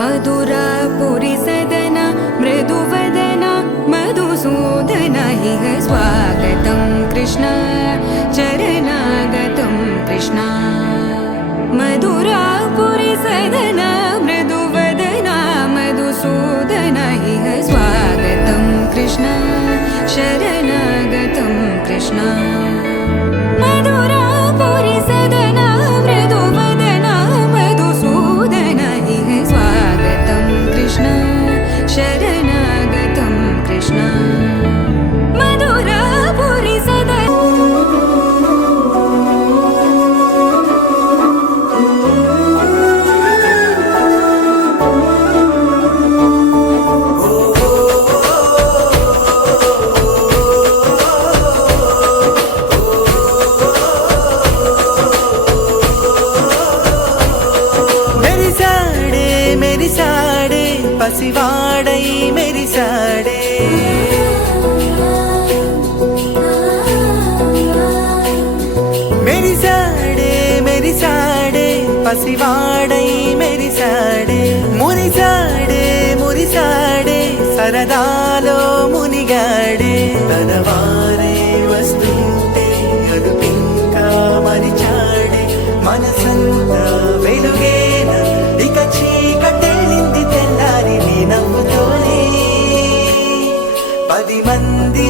मधुरापुरी सदना मृदुवदना मधुसूदन इह स्वागतं कृष्ण चरणागतं कृष्ण मधुरापुरी सदना मृदुवदना मधुसूदन इह स्वागतं कृष्ण शरणागतं कृष्ण मधुरापुरी सदना मृदुवदना मधुसूदन इह स्वागतं कृष्ण शरणागतं कृष्ण मधुरापुरी सदना पसिवाडै मेरी साडे मेरी साडे पसिवाडै मेरी साडे मुरी साडे सरदालो मुनिगाडे तनवारे वस्तुंटे अदुपिंका मरिचाडे मनसंता वेलुगेन इक చీకటెళ్ళింది తెల్లారి నీ నవ్వుతోనే 10 మంది